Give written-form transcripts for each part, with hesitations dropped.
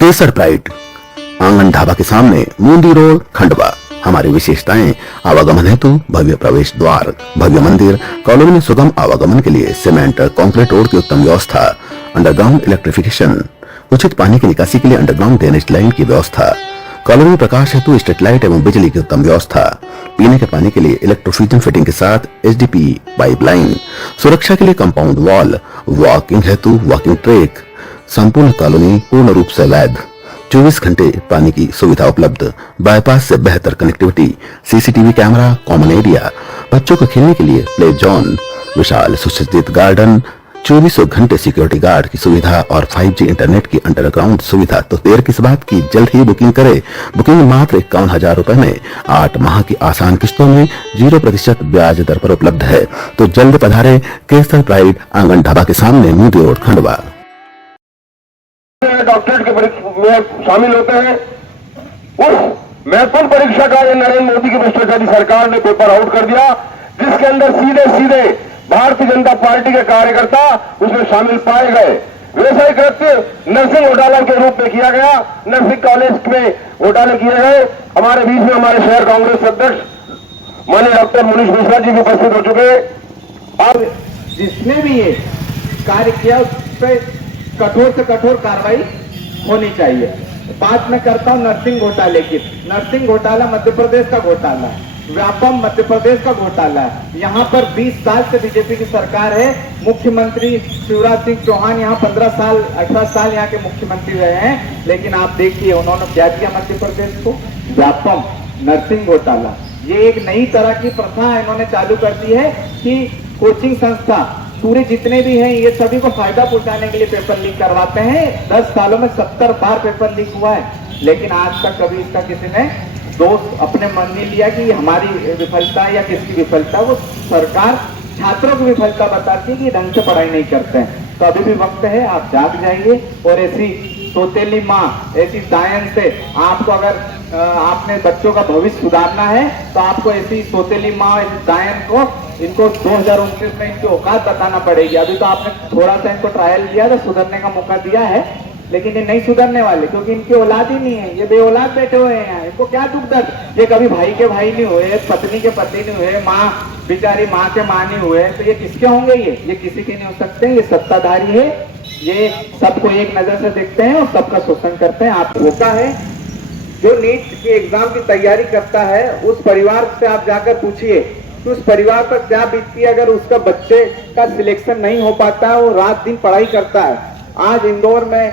केसर pride आंगन ढाबा के सामने मूंदी रोड खंडवा। हमारी विशेषताएं आवागमन हेतु भव्य प्रवेश द्वार, भव्य मंदिर, कॉलोनी में सुगम आवागमन के लिए सीमेंट कंक्रीट रोड की उत्तम व्यवस्था, अंडरग्राउंड इलेक्ट्रिफिकेशन, उचित पानी की निकासी के लिए अंडरग्राउंड ड्रेनेज लाइन की व्यवस्था, कॉलोनी में प्रकाश हेतु स्ट्रीट लाइट एवं बिजली की उत्तम व्यवस्था, पीने के पानी के लिए इलेक्ट्रोफ्यूजन फिटिंग के साथ एचडीपी पाइपलाइन, सुरक्षा के लिए कंपाउंड वॉल, वॉकिंग हेतु वॉकिंग ट्रैक, संपूर्ण कॉलोनी पूर्ण रूप से वैध, 24 घंटे पानी की सुविधा उपलब्ध, बाईपास से बेहतर connectivity, CCTV camera, common area, बच्चों को खेलने के लिए प्ले जोन, विशाल सुसज्जित गार्डन, 24 घंटे सिक्योरिटी गार्ड की सुविधा और 5G इंटरनेट की अंडरग्राउंड सुविधा। तो देर किस बात की, जल्द ही बुकिंग करें। बुकिंग मात्र 51,000 रुपए में 8 माह की आसान किस्तों में 0% ब्याज दर पर उपलब्ध है। तो जल्द पधारे केसर प्राइड आंगन ढाबा के सामने मूंदी रोड खंडवा। डॉक्टरेट के में शामिल होते हैं। उस महत्वपूर्ण परीक्षा का नरेंद्र मोदी की भ्रष्टाचारी सरकार ने पेपर आउट कर दिया, जिसके अंदर सीधे सीधे भारतीय जनता पार्टी के कार्यकर्ता उसमें शामिल पाए गए। वैसा ही कृत्य नर्सिंग घोटाला के रूप में किया गया। नर्सिंग कॉलेज में घोटाले किए गए। हमारे बीच में हमारे शहर कांग्रेस अध्यक्ष माननीय डॉक्टर मनीष मिश्रा जी भी उपस्थित हो चुके। अब जिसने भी ये कार्य किया उस पर कठोर से कठोर कार्रवाई होनी चाहिए। बात मैं करता हूं नर्सिंग घोटाले की। नर्सिंग घोटाला मध्य प्रदेश का घोटाला है, व्यापम मध्य प्रदेश का घोटाला है। यहाँ पर 20 साल से बीजेपी की सरकार है। मुख्यमंत्री शिवराज सिंह चौहान यहाँ 15 साल 18 साल यहाँ के मुख्यमंत्री रहे हैं, लेकिन आप देखिए उन्होंने क्या किया मध्य प्रदेश को। व्यापम नर्सिंग घोटाला, ये एक नई तरह की प्रथा इन्होंने चालू कर दी है कि कोचिंग संस्था पूरे जितने भी हैं ये सभी को फायदा पहुंचाने के लिए पेपर लीक करवाते हैं। 10 सालों में 70 बार पेपर लीक हुआ है, लेकिन आज तक कभी इसका किसी ने दोष अपने मन नहीं लिया कि हमारी विफलता या किसकी विफलता। वो सरकार छात्रों की विफलता बताती है कि ढंग से पढ़ाई नहीं करते हैं। तो अभी भी वक्त है, आप जाग जाइए और ऐसी सौतेली माँ, ऐसी दायन से आपको अगर आपने बच्चों का भविष्य सुधारना है तो आपको ऐसी सौतेली माँ, ऐसी दायन को इनको 2029 में इनकी औकात बताना पड़ेगी। अभी तो आपने थोड़ा सा इनको ट्रायल दिया था, सुधरने का मौका दिया है, लेकिन ये नहीं सुधरने वाले क्योंकि इनकी औलाद ही नहीं है। ये बेऔलाद बैठे हुए हैं, इनको क्या दुख दर्द। ये कभी भाई के भाई नहीं हुए, पत्नी के पति नहीं हुए, माँ बेचारी माँ के माँ नहीं हुए, तो ये किसके होंगे? ये किसी के नहीं हो सकते। ये सत्ताधारी है, ये सबको एक नजर से देखते हैं और सबका शोषण करते हैं। आप होता है जो नीट के एग्जाम की तैयारी करता है, उस परिवार से आप जाकर पूछिए कि उस परिवार पर क्या बीतती है अगर उसका बच्चे का सिलेक्शन नहीं हो पाता है। वो रात दिन पढ़ाई करता है। आज इंदौर में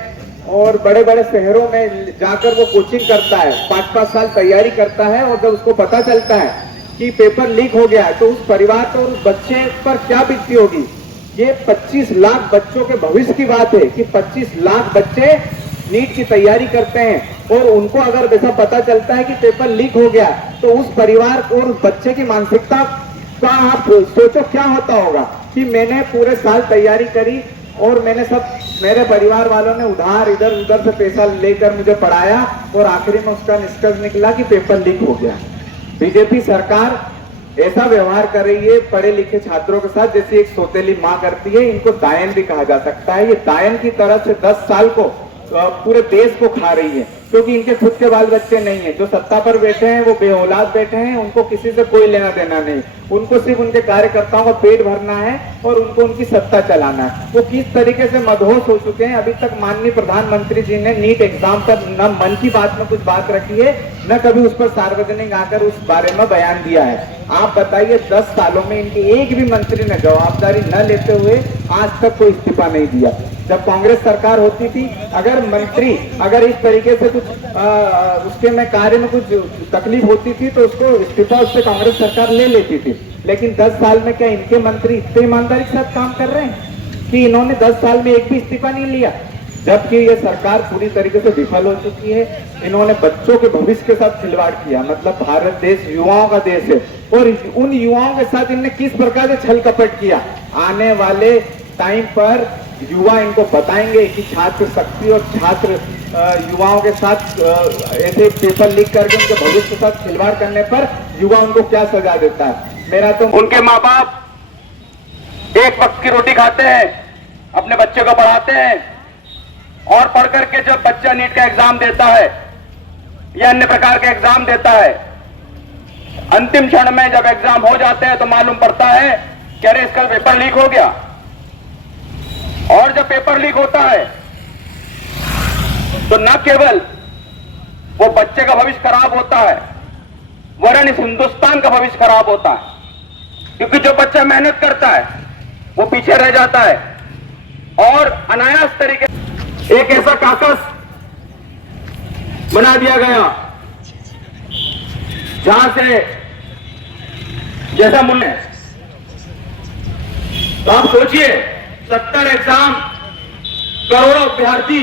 और बड़े बड़े शहरों में जाकर वो कोचिंग करता है, 5-5 साल तैयारी करता है, और जब उसको पता चलता है कि पेपर लीक हो गया तो उस परिवार पर, उस बच्चे पर क्या बीतती होगी। ये 25 लाख बच्चों के भविष्य की बात है कि 25 लाख बच्चे नीट की तैयारी करते हैं और उनको अगर वैसा पता चलता है कि पेपर लीक हो गया तो उस परिवार और उस बच्चे की मानसिकता का आप सोचो क्या होता होगा कि मैंने पूरे साल तैयारी करी और मैंने सब, मेरे परिवार वालों ने उधार इधर उधर से पैसा लेकर मुझे पढ़ाया और आखिरी में उसका निष्कर्ष निकला कि पेपर लीक हो गया। बीजेपी सरकार ऐसा व्यवहार कर रही है पढ़े लिखे छात्रों के साथ जैसे एक सौतेली माँ करती है। इनको दायन भी कहा जा सकता है। ये दायन की तरफ से 10 साल को पूरे देश को खा रही है क्योंकि इनके खुद के बाल बच्चे नहीं है। जो सत्ता पर बैठे हैं वो बेऔलाद बैठे हैं, उनको किसी से कोई लेना देना नहीं। उनको सिर्फ उनके कार्यकर्ताओं का पेट भरना है और उनको उनकी सत्ता चलाना है। वो किस तरीके से मदहोश हो चुके हैं। अभी तक माननीय प्रधानमंत्री जी ने नीट एग्जाम पर न मन की बात में कुछ बात रखी है, न कभी उस पर सार्वजनिक आकर उस बारे में बयान दिया है। आप बताइए 10 सालों में इनके एक भी मंत्री ने जवाबदारी न लेते हुए आज तक कोई इस्तीफा नहीं दिया। जब कांग्रेस सरकार होती थी, अगर मंत्री अगर इस तरीके से कुछ उसके में कार्य में कुछ तकलीफ होती थी तो उसको इस्तीफा उससे कांग्रेस सरकार ले लेती थी। लेकिन 10 साल में क्या इनके मंत्री इतने ईमानदारी के साथ काम कर रहे हैं कि इन्होंने 10 साल में एक भी इस्तीफा नहीं लिया, जबकि ये सरकार पूरी तरीके से विफल हो चुकी है। इन्होंने बच्चों के भविष्य के साथ खिलवाड़ किया। मतलब भारत देश युवाओं का देश है और उन युवाओं के साथ इन्होंने किस प्रकार से छल कपट किया। आने वाले टाइम पर युवा इनको बताएंगे कि छात्र शक्ति और छात्र युवाओं के साथ ऐसे पेपर लीक करके उनके भविष्य के साथ खिलवाड़ करने पर युवा उनको क्या सजा देता है। मेरा तो उनके माँ बाप एक वक्त की रोटी खाते हैं, अपने बच्चे को पढ़ाते हैं, और पढ़ करके जब बच्चा नीट का एग्जाम देता है या अन्य प्रकार का एग्जाम देता है, अंतिम क्षण में जब एग्जाम हो जाते हैं तो मालूम पड़ता है कि अरे इसका पेपर लीक हो गया। और जब पेपर लीक होता है तो न केवल वो बच्चे का भविष्य खराब होता है, वरन इस हिंदुस्तान का भविष्य खराब होता है, क्योंकि जो बच्चा मेहनत करता है वो पीछे रह जाता है। और अनायास तरीके एक ऐसा काकस बना दिया गया जहां से जैसा मूल्य, तो आप सोचिए 70 एग्जाम, करोड़ों विद्यार्थी,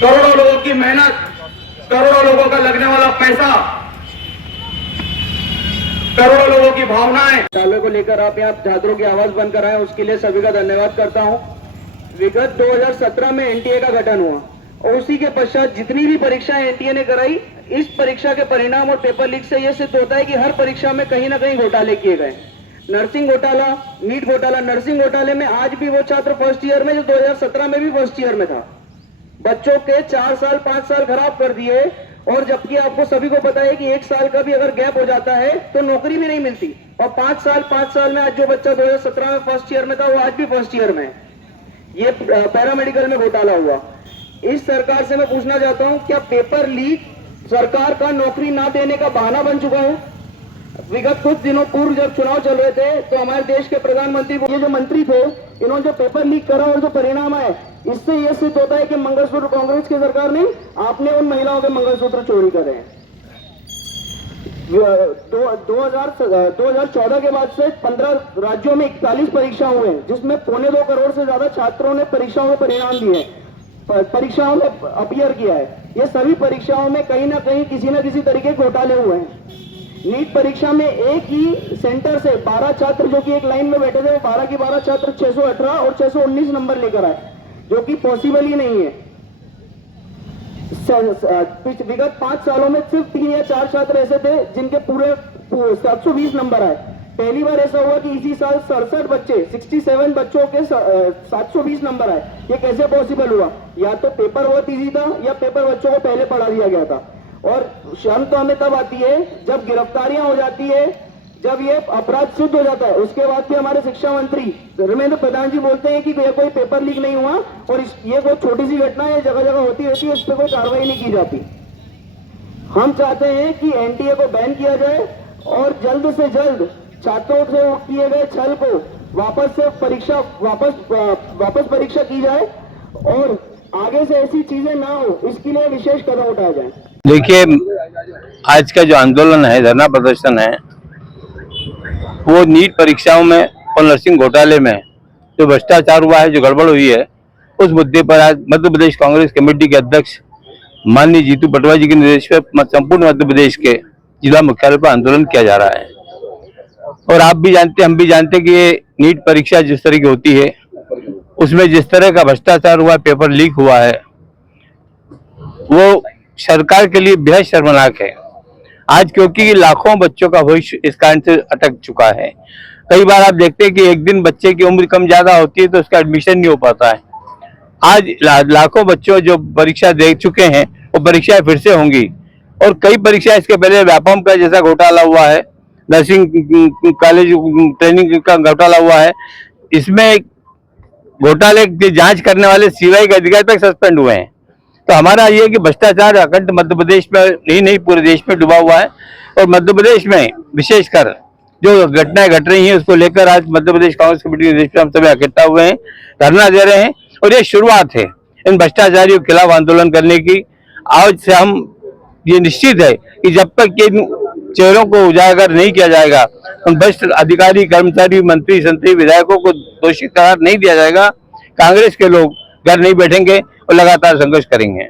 करोड़ों लोगों की मेहनत, करोड़ों लोगों का लगने वाला पैसा, करोड़ों लोगों की भावनाएं तालवे को लेकर आप यहाँ छात्रों की आवाज बंद कराएं, उसके लिए सभी का धन्यवाद करता हूँ। विगत 2017 में एनटीए का गठन हुआ और उसी के पश्चात जितनी भी परीक्षाएं एनटीए ने कराई, इस परीक्षा के परिणाम और पेपर लीक से यह सिद्ध होता है कि हर परीक्षा में कहीं ना कहीं घोटाले किए गए। नर्सिंग घोटाला, नीट घोटाला। नर्सिंग घोटाले में आज भी वो छात्र फर्स्ट ईयर में जो 2017 में भी फर्स्ट ईयर में था, बच्चों के 4 साल 5 साल खराब कर दिए। और जबकि आपको सभी को पता है कि 1 साल का भी अगर गैप हो जाता है तो नौकरी भी नहीं मिलती, और 5 साल में आज जो बच्चा 2017 में फर्स्ट ईयर में था वो आज भी फर्स्ट ईयर में है। ये पैरामेडिकल में घोटाला हुआ। इस सरकार से मैं पूछना चाहता हूं, क्या पेपर लीक सरकार का नौकरी ना देने का बहाना बन चुका है? विगत कुछ दिनों पूर्व जब चुनाव चल रहे थे तो हमारे देश के प्रधानमंत्री, ये जो मंत्री थे, इन्होंने जो पेपर लीक करा और जो परिणाम आए, इससे यह सिद्ध होता है कि मंगलसूत्र कांग्रेस की सरकार ने, आपने उन महिलाओं के मंगलसूत्र चोरी करे हैं। 2014 के बाद से 15 राज्यों में 41 परीक्षा हुए हैं, जिसमें 2.25 करोड़ से ज्यादा छात्रों ने परीक्षाओं में परिणाम दिए, परीक्षाओं में अपीयर किया है। ये सभी परीक्षाओं में कहीं ना कहीं किसी न किसी तरीके घोटाले हुए हैं। नीट परीक्षा में एक ही सेंटर से 12 छात्र जो कि एक लाइन में बैठे थे, वो 12 की 12 छात्र 618 और 619 नंबर लेकर आए, जो कि पॉसिबल ही नहीं है। विगत 5 सालों में सिर्फ 3 या 4 छात्र ऐसे थे जिनके पूरे 720 नंबर आए। पहली बार ऐसा हुआ कि इसी साल 67 बच्चे, 67 बच्चों के 720 नंबर आए। ये कैसे पॉसिबल हुआ? या तो पेपर बहुत ईजी था या पेपर बच्चों को पहले पढ़ा दिया गया था। और शर्म तो हमें तब आती है जब गिरफ्तारियां हो जाती है, जब ये अपराध सिद्ध हो जाता है। उसके बाद भी हमारे शिक्षा मंत्री धर्मेंद्र प्रधान जी बोलते हैं कि ये कोई पेपर लीक नहीं हुआ और ये कोई छोटी सी घटना है, जगह जगह होती रहती है, इस पर कोई कार्रवाई नहीं की जाती। हम चाहते हैं कि एनटीए को बैन किया जाए और जल्द से जल्द छात्रों से किए गए छल को वापस परीक्षा की जाए और आगे से ऐसी चीजें ना हो, इसके लिए विशेष कदम उठाया जाए। देखिए, आज का जो आंदोलन है, धरना प्रदर्शन है, वो नीट परीक्षाओं में और नर्सिंग घोटाले में जो भ्रष्टाचार हुआ है, जो गड़बड़ हुई है, उस मुद्दे पर आज मध्य प्रदेश कांग्रेस कमेटी के अध्यक्ष माननीय जीतू पटवा जी के निर्देश पर संपूर्ण मध्य प्रदेश के जिला मुख्यालय पर आंदोलन किया जा रहा है। और आप भी जानते, हम भी जानते कि ये नीट परीक्षा जिस तरह की होती है, उसमें जिस तरह का भ्रष्टाचार हुआ, पेपर लीक हुआ है, वो सरकार के लिए बेहद शर्मनाक है। आज क्योंकि लाखों बच्चों का भविष्य इस कारण से अटक चुका है। कई बार आप देखते हैं कि एक दिन बच्चे की उम्र कम ज्यादा होती है तो उसका एडमिशन नहीं हो पाता है। आज लाखों बच्चों जो परीक्षा दे चुके हैं वो परीक्षाएं फिर से होंगी। और कई परीक्षा इसके पहले व्यापम का जैसा घोटाला हुआ है, नर्सिंग कॉलेज ट्रेनिंग का घोटाला हुआ है, इसमें घोटाले की जांच करने वाले सीबीआई के अधिकारी तक सस्पेंड हुए हैं। तो हमारा ये है कि भ्रष्टाचार अखंड मध्य प्रदेश में नहीं पूरे देश में डूबा हुआ है। और मध्य प्रदेश में विशेषकर जो घटनाएं घट रही हैं, उसको लेकर आज मध्य प्रदेश कांग्रेस कमेटी के निर्देश पर हम सभी इकट्ठा हुए हैं, धरना दे रहे हैं। और ये शुरुआत है इन भ्रष्टाचारियों के खिलाफ आंदोलन करने की। आज से हम ये निश्चित है कि जब तक ये चेहरों को उजागर नहीं किया जाएगा, उन भ्रष्ट अधिकारी, कर्मचारी, मंत्री, संतरी, विधायकों को दोषी करार नहीं दिया जाएगा, कांग्रेस के लोग घर नहीं बैठेंगे और लगातार संघर्ष करेंगे।